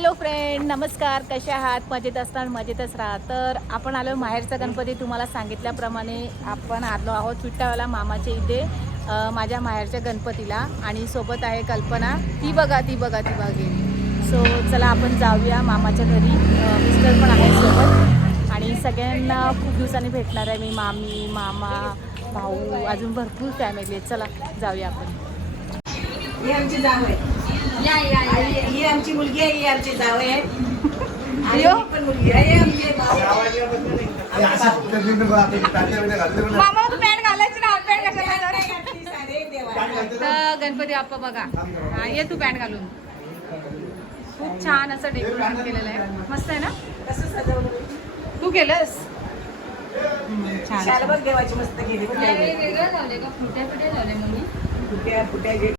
Hello friend नमस्कार. कसे आहात? मजेत असणार मजेतच राहा. तर आपण आलो माहेरचा गणपती. तुम्हाला सांगितल्याप्रमाणे आपण आलो आहोत विट्टावाला मामाच्या इथे माझ्या माहेरच्या गणपतीला. आणि सोबत आहे कल्पना. ती बघा ती बघा ती बघे. सो चला आपण जाऊया मामाच्या घरी. मिस्टर पण आहे सोबत. आणि सगळ्यांना खूप दिवसांनी भेटणार आहे मी मामी मामा भाऊ अजून भरपूर फॅमिली आहे चला जाऊया आपण. आमची जाऊ आहे ही आमची मुलगी आहे ही आमची जाव आहे. आणि. ही पण मुलगी आहे हे आमचे. मामा तू पॅन्ट घालायची ना पॅन्ट कशाला गणपती बाप्पा बघा. हा, ये तू पॅन्ट घालून. खूप छान असं डेकोरेशन केलेलं आहे. मस्त आहे ना? कसं सजवलं तू केलंस? छान. शालबाग देवाची मस्त केली. फुट्या फुट्या फुट्या फुट्या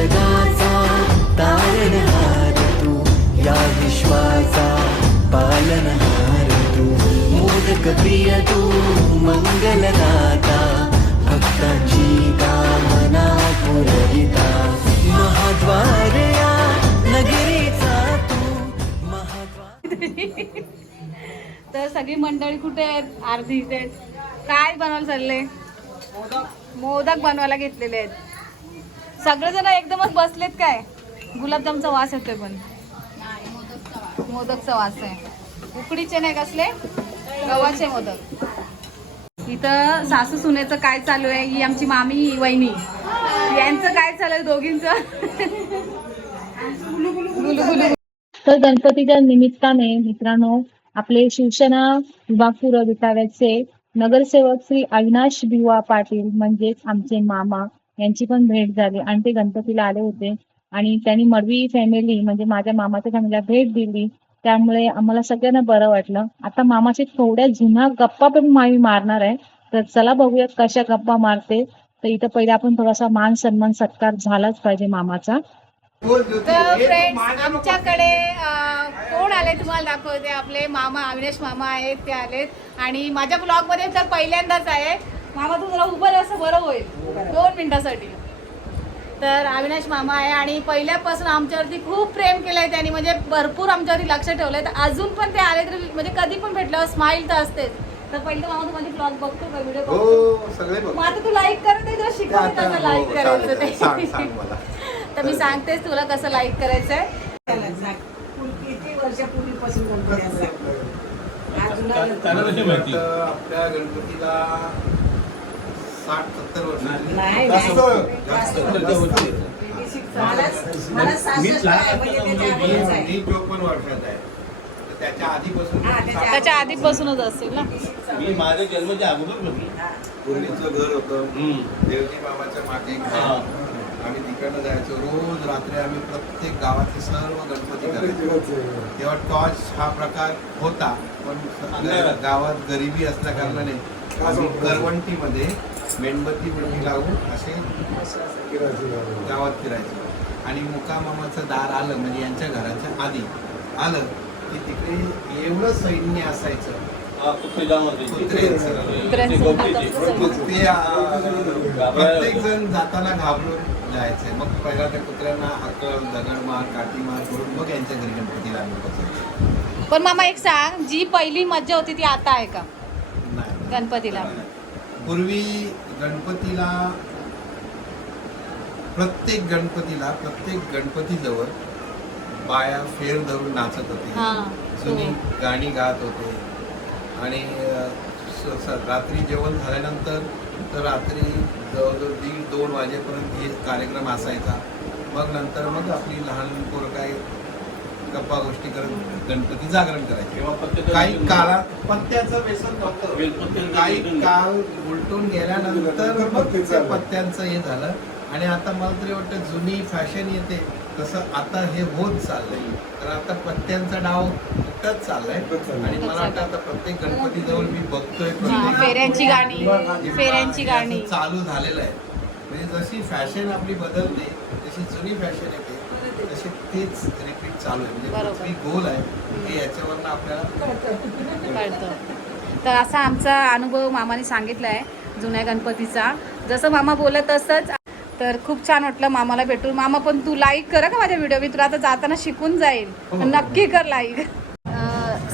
जगाचा तारणहार तू या विश्वाचा पालनहार तू. मोदक प्रिय तू मंगलदाता भक्ताची कामना पुरविता. महाद्वार या नगरीचा तू महाद्वार तर सगळी मंडळी कुठे आहेत? अर्धी इथे आहेत. काय बनवायला चालले मोदक बनवायला घेतलेले आहेत. सगळेजण एकदमच बसलेत काय? गुलाबजामचा वास येतोय पण. मोदकचा वास आहे. उकडीचे नाही कसले? गव्हाचे मोदक. इथं सासू सुनेचं काय चालू आहे? ही आमची मामी ही वहिनी. यांचं काय चालू आहे दोघींचं? तर गणपतीच्या निमित्ताने मित्रांनो आपले शिवसेना विभाग पुरविताव्याचे नगरसेवक श्री अविनाश भिवा पाटील म्हणजेच आमचे मामा यांची पण भेट झाली. आणि ते गणपतीला आले होते आणि त्यांनी मडवी फॅमिली म्हणजे माझ्या मामाच्या फॅमिलीला भेट दिली. त्यामुळे आम्हाला सगळ्यांना बरं वाटलं. आता मामाची थोड्या जुन्या गप्पा पण मामी मारणार आहे. तर चला बघूया कशा गप्पा मारते. तर इथं पहिले आपण थोडासा मान सन्मान सत्कार झालाच पाहिजे मामाचा. तर फ्रेंड्स आमच्याकडे कोण आले तुम्हाला दाखवते आपले मामा अविनाश मामा आहेत ते आलेत. आणि माझ्या ब्लॉगमध्ये तर पहिल्यांदाच आहे. मामा तू जरा उभं असं बरं होईल. दोन मिनिटासाठी. तर अविनाश मामा आहे आणि पहिल्यापासून आमच्यावरती खूप प्रेम केलंय त्यांनी. म्हणजे भरपूर आमच्यावरती लक्ष ठेवलंय. तर अजून पण ते आले तर म्हणजे कधी पण भेटल्यावर स्माईल तर असतेच. तर पहिलं मामा तू माझी ब्लॉग बघतो का? व्हिडिओ बघतो? हो सगळे बघ मग आता तू लाईक करत आहे तुला शिकवते कसं लाईक हो, करायचं ते. तर मी सांगतेच तुला कसं लाईक सांग. पूर्वी किती वर्षापूर्वीपासून गणपती आपल्या गणपतीला साठ सत्तर वर्ष. म्हणजे त्याच्या मी चोपन्न आहे. आधीपासून त्याच्या आधीपासूनच. असेल ना? मी माझ्या जन्माच्या अगोदर. पूर्वीचं घर होतं. देवजी बाबाच्या मागे. हा. आम्ही तिकडनं जायचो. रोज रात्री आम्ही प्रत्येक गावातले सर्व गणपती करायचो. तेव्हा टॉर्च हा प्रकार होता. पण. गावात गरिबी असल्या कारणाने करवंटीमध्ये मेणबत्ती बिणबत्ती लावून असे गावात फिरायचो. आणि मुकामामाचं दार आलं म्हणजे यांच्या घराच्या आधी आलं की तिकडे एवढं सैन्य असायचं. हा, प्रत्येक जण जाताना घाबरून जायचे. मग पहिला त्या कुत्र्यांना हाकल दगडमार काठीमार करून मग यांच्या घरी गणपतीला आम्ही बसायचो पण मामा एक सांग जी पहिली मज्जा होती ती आता आहे का? नाही. गणपतीला. पूर्वी गणपतीला प्रत्येक गणपतीला प्रत्येक गणपतीजवळ बाया फेर धरून नाचत होते. हा जुनी गाणी गात होते. आणि रात्री जेवण झाल्यानंतर तर रात्री जवळजवळ दीड दोन वाजेपर्यंत हे कार्यक्रम असायचा. मग नंतर मग आपली लहान पोरं काय गप्पा गोष्टी करत गणपती जागरण करायचे. काही काळा पत्त्याचं व्यसन काही. काळ उलटून गेल्यानंतर मग. पत्त्यांचं हे झालं. आणि आता मला तरी वाटतं जुनी फॅशन येते. तसं आता हे होत चाललंय. तर आता पत्त्यांचा डाव उठत चाललाय. आणि मला वाटतं आता प्रत्येक गणपती जवळ मी बघतोय फेऱ्यांची गाणी. फेऱ्यांची गाणी. चालू झालेलं आहे. म्हणजे जशी फॅशन आपली बदलते तशी जुनी फॅशन येते. तशी तेच चालू आहे. म्हणजे गोल आहे हे याच्यावरनं आपल्याला कळतं. तर असा आमचा अनुभव मामाने सांगितला आहे जुन्या गणपतीचा. जसं मामा बोलत तसंच. तर खूप छान वाटलं मामाला भेटून. मामा पण तू लाईक कर का माझ्या व्हिडिओ मी तुला आता जाताना शिकून जाईल नक्की कर लाईक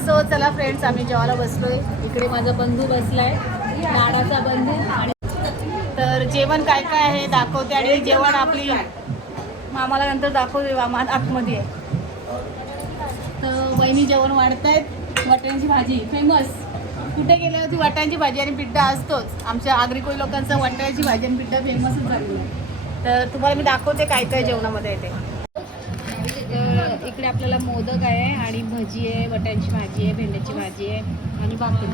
सो चला फ्रेंड्स आम्ही जेवायला बसलोय. इकडे माझा बंधू बसलाय. लाडाचा बंधू. आणि तर जेवण काय काय आहे दाखवते आणि जेवण आपली मामाला नंतर दाखवते मामा आतमध्ये आहे. तर वहिनी जेवण वाढतायत. वाटाण्याची भाजी फेमस कुठे गेले होती वाटाण्याची भाजी आणि पिठ्ठा असतोच. आमच्या आग्रिकोळी लोकांचा वाटाण्याची भाजी आणि पिठ्ठा फेमसच झालेला आहे. तर तुम्हाला मी दाखवते काय काय जेवणामध्ये येते इकडे आपल्याला मोदक आहे आणि भजी आहे वाटाण्याची भाजी आहे भेंड्याची भाजी आहे आणि बाकी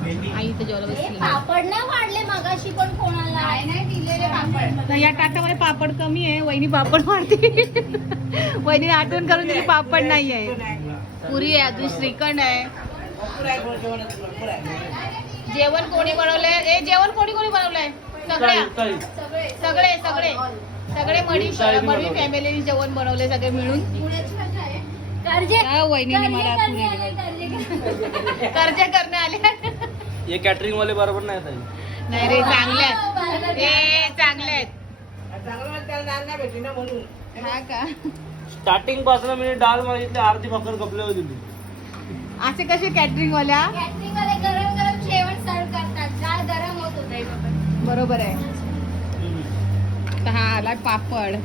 आई इथे जेवायला बसली. पापड नाही वाढले मगाशी पण कोणाला? नाही दिलेले पापड. तर या टाटामध्ये पापड कमी आहे वहिनी पापड मारते वहिनीने आठवण करून दिली पापड नाही आहे. पुरी आहे अजून श्रीखंड आहे. जेवण कोणी बनवलंय? ए जेवण कोणी कोणी बनवलंय? सगळ्या सगळे. सगळे सगळे. मडी मडवी फॅमिलीने जेवण बनवले सगळे मिळून. कर्जे हा, वहिनीने मला दिली. कर्ज करणे आले. ये कॅटरिंग वाले बरोबर नाही ताई नाही रे चांगले आहेत. चांगले आहेत. हा का? स्टार्टिंगपासून मी डाळ मागितली अर्धी भाकर कपले होती ती. असे कसे कॅटरिंग वाल्या? कॅटरिंग वाले गरम गरम जेवण सर्व करतात. डाळ गरम होत होते बरोबर आहे. तर हा आला पापड.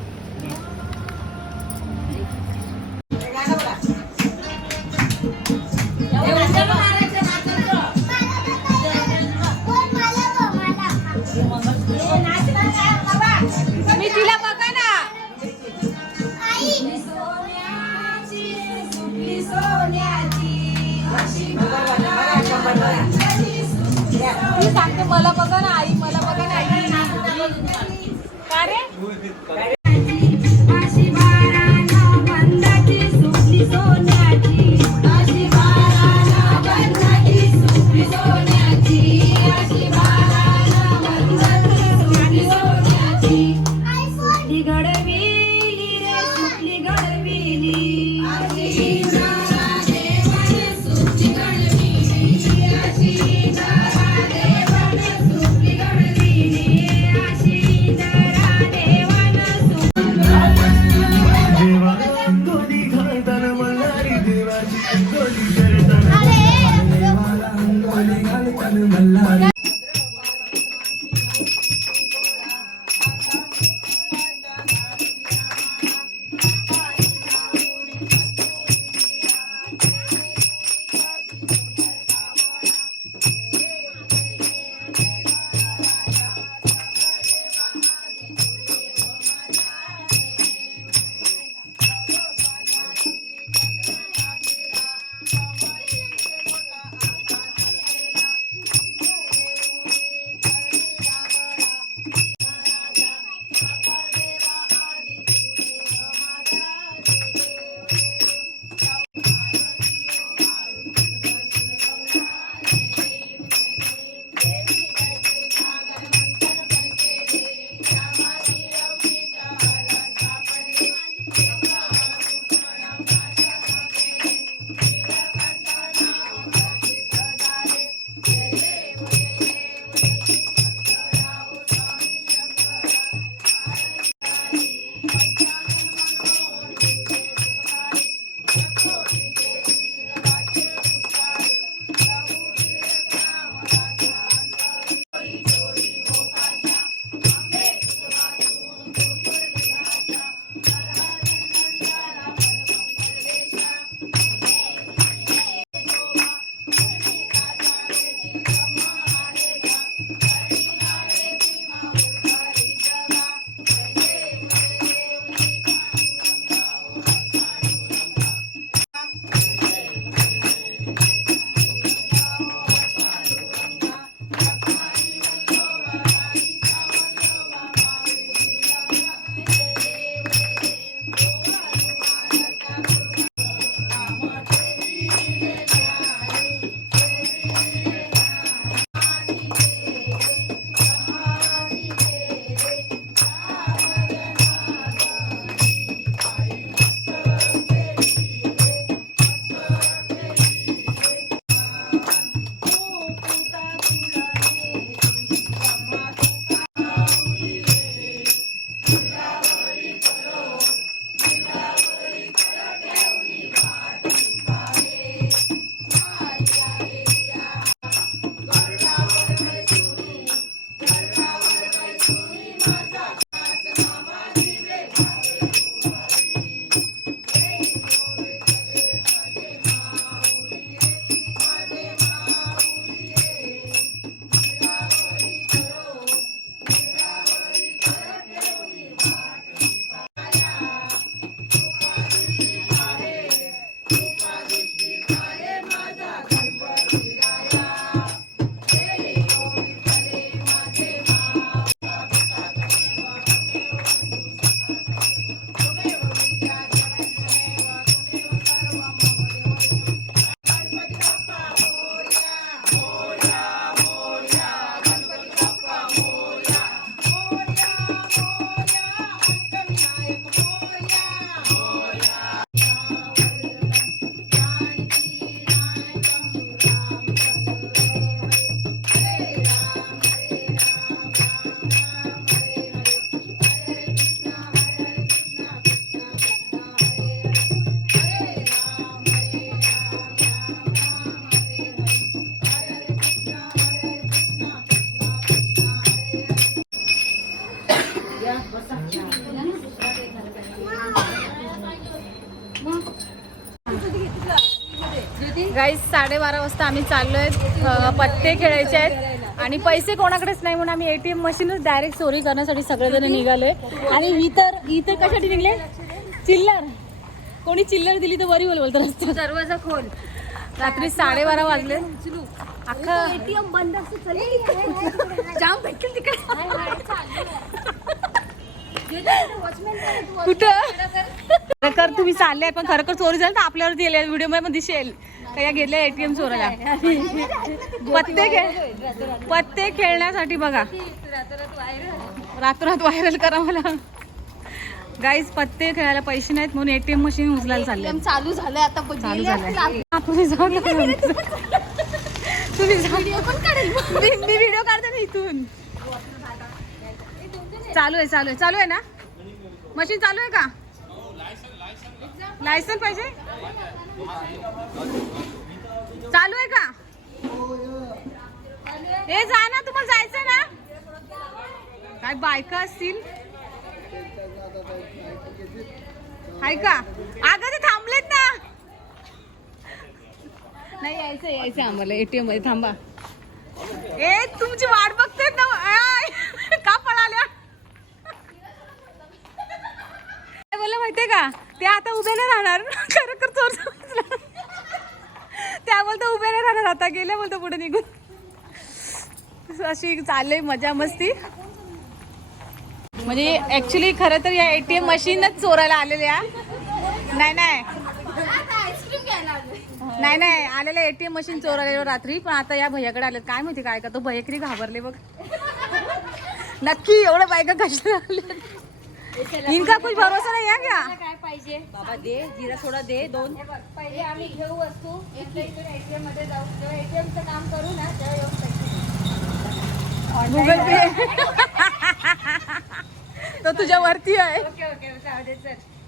साडेबारा वाजता आम्ही चाललोय अं, पत्ते खेळायचे आहेत. आणि पैसे कोणाकडेच नाही म्हणून आम्ही एटीएम मशीनच डायरेक्ट चोरी करण्यासाठी सगळेजण निघालोय. आणि ही तर ही तर कशासाठी निघले? चिल्लर. कोणी चिल्लर दिली तर बरी बोल बोलतो रस्त्यात दरवाजा खोल. रात्री साडेबारा वाजले. अख्खा एटीएम बंद जाम भेटतील तिकडे. कुठं? खरं तुम्ही चालले पण खरं खर चोरी झाली तर आपल्यावर दिले व्हिडिओमध्ये दिसेल. का या गेले एटीएम चोराला. पत्ते खेळ पत्ते खेळण्यासाठी बघा. रातोरात व्हायरल करा मला. गाईज पत्ते खेळायला पैसे नाहीत म्हणून एटीएम मशीन उचलायला चालले. चालू झालंय आता चालू झालंय. तुम्ही. तुम्ही व्हिडिओ काढते ना इथून. चालू आहे चालू आहे. चालू आहे ना? मशीन चालू आहे का? लायसन पाहिजे? चालू आहे का? ए जा ना तुम्हाला जायचंय ना? काय बायका असतील? ऐका का? अगं ते थांबलेत ना. नाही यायचं यायचं आम्हाला. एटीएममध्ये थांबा. ए तुमची वाट बघते ना. आय, का पळाल्या काय बोललं माहितीये का ते आता उभे नाही राहणार. खरं कर चोर समजला. त्या बोलतो उभे नाही राहणार आता. गेले बोलतो पुढे निघून. अशी चालले मजा मस्ती. म्हणजे ऍक्च्युली खरं तर या एटीएम मशीनच चोरायला आलेल्या. नाही नाही. नाही नाही. आलेलं एटीएम मशीन चोरायला रात्री. पण आता या भैयाकडे आले काय माहिती काय का तो भैयाकरी घाबरले बघ. नक्की एवढं बायका कशा इनका कुछ भरोसा नाही आहे काय पाहिजे. बाबा दे जिरा सोडा दे दोन. पहिले आम्ही घेऊ वस्तू. एटीएममध्ये जाऊ. जेव्हा एटीएमचं काम करू ना तेव्हा पैसे गुगल पे तो तुझ्या वरती आहे. ओके ओके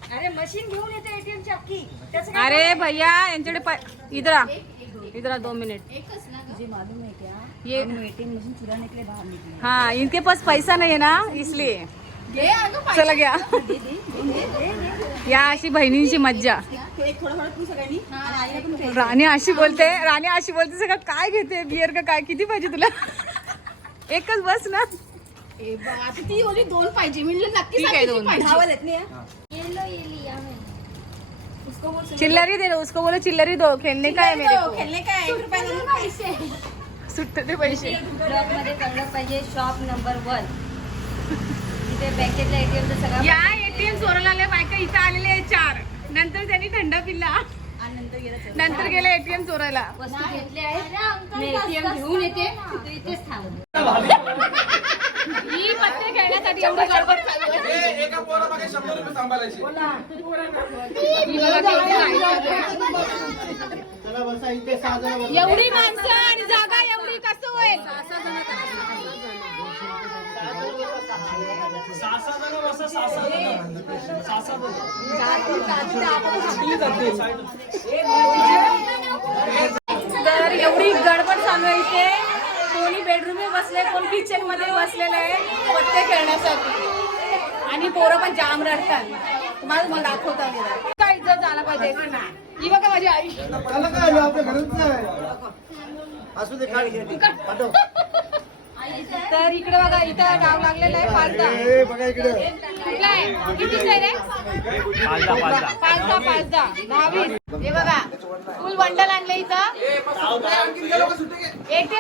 अरे मशीन घेऊन येते एटीएम ची अख्खी. त्याचं काय अरे भैया यांच्याकडे इधर. इधर आ दो मिनट. एकच ना मुझे मालूम है क्या? ये हम एटीएम मशीन चुराने के लिए बाहर निकले. हाँ इनके पास पैसा नहीं है ना इसलिए. चला गया या अशी बहिणींची मज्जा. राणी अशी बोलते राणी अशी बोलते सगळं काय घेते बियर का काय किती पाहिजे तुला? एकच बस ना. ती बोली दोन पाहिजे. म्हणलं नक्की दोन. हा? चिल्लरी दे दो उसको बोलो चिल्लरी दो. खेलने का है मेरे को? खेळणे काय एक रुपया देऊन पैसे. सुट्टे ते पैसे. ब्लॉकमध्ये कळलं पाहिजे. शॉप नंबर वन तिथे एटीएमचं सगळं या एटीएम चोराला आल्या बायका इथं आलेले आहे चार. नंतर त्यांनी थंड पिल्ला. आणि नंतर नंतर गेले एटीएम चोरायला वस्तू घेतले आहेत मी ATM घेऊन येते. इथेच ही पत्ते खेळण्यासाठी एवढी गडबड चालू आहे. एका पोरामागे शंभर रुपये सांभाळायचे. ही बघा केवढी घाई चालू आहे. एवढी माणसं आणि जागा एवढी कसं होईल? तर एवढी गडबड चालू आहे इथे. कोणी बेडरूम बसले कोण किचनमध्ये बसलेलं आहे पत्ते खेळण्यासाठी. आणि पोरं पण जाम रडतात. तुम्हाला मला दाखवता काय इज्जत झाला पाहिजे ही बघा माझी आई. तर इकडे बघा इथं डाव लागलेला आहे पाचदा कुठला आहे? कितीचा आहे? रे पाचदा पाचदा दहावीस. हे बघा फुल बंडल आणलं इथं.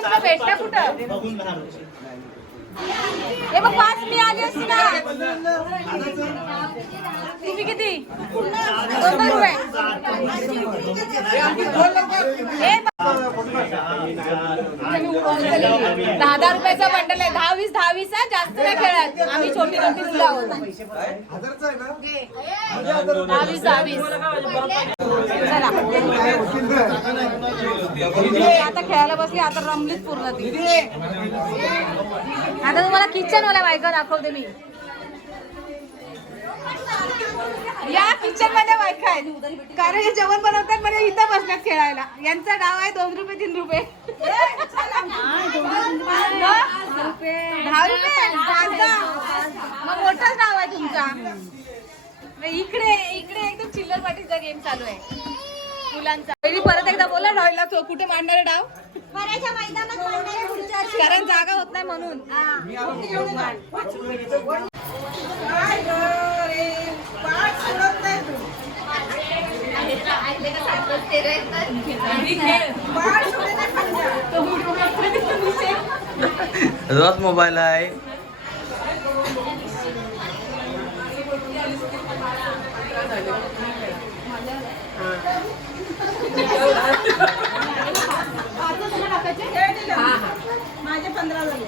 ला भेटला कुठं? हे बघ पाच मी आली असती ना. तुम्ही किती? दोन दोन रुपये. दहा दहा रुपयाचा बंडल आहे. दहा वीस दहा वीस आहे जास्त नाही खेळत. आम्ही छोटी छोटी मुलं आहोत. दहा वीस दहा वीस चला. आता खेळायला बसली आता रमलीच पूर्ण ती. आता तुम्हाला किचन वाल्या बायका दाखवते मी. या किचनमध्ये बायका आहेत. कारण हे जेवण बनवतात म्हणजे इथं बसल्यात खेळायला. यांचा डाव आहे दोन रुपये तीन रुपये. दहा रुपये. मग मोठाच डाव आहे तुमचा. इकडे इकडे एकदम चिल्लर पाटीचा गेम चालू आहे. मुलांचा. पहिली परत एकदा बोला डावला तो कुठे मांडणार डाव? कारण जागा होत नाही म्हणून. रोज मोबाईल आहे. पंधरा झाले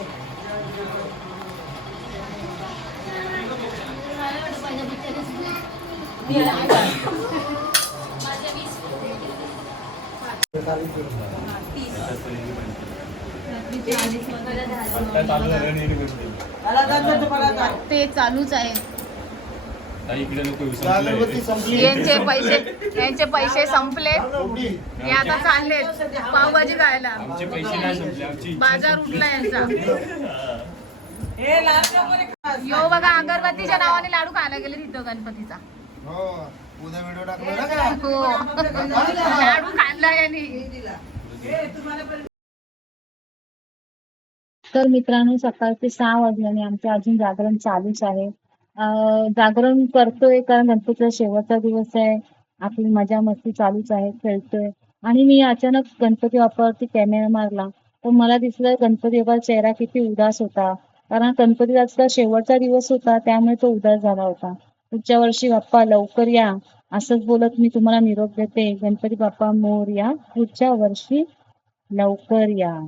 ते चालूच आहे. यांचे पैसे यांचे पैसे संपले. हे आता चालले पावभाजी खायला. बाजार उठला यांचा. यो बघा अगरबत्तीच्या नावाने लाडू खायला गेले तिथं गणपतीचा. टाकला हो. लाडू खाल्ला यांनी. तर मित्रांनो सकाळचे सहा वाजल्याने आमचे अजून जागरण चालूच आहे. अं, जागरण करतोय कारण गणपतीचा शेवटचा दिवस आहे. आपली मजा मस्ती चालूच आहे खेळतोय. आणि मी अचानक गणपती बाप्पावरती कॅमेरा मारला. तर मला दिसलं गणपती बाप्पा चेहरा किती उदास होता. कारण गणपतीचा शेवटचा दिवस होता त्यामुळे तो उदास झाला होता. पुढच्या वर्षी बाप्पा लवकर या. असंच बोलत मी तुम्हाला निरोप देते. गणपती बाप्पा मोर या. पुढच्या वर्षी लवकर या.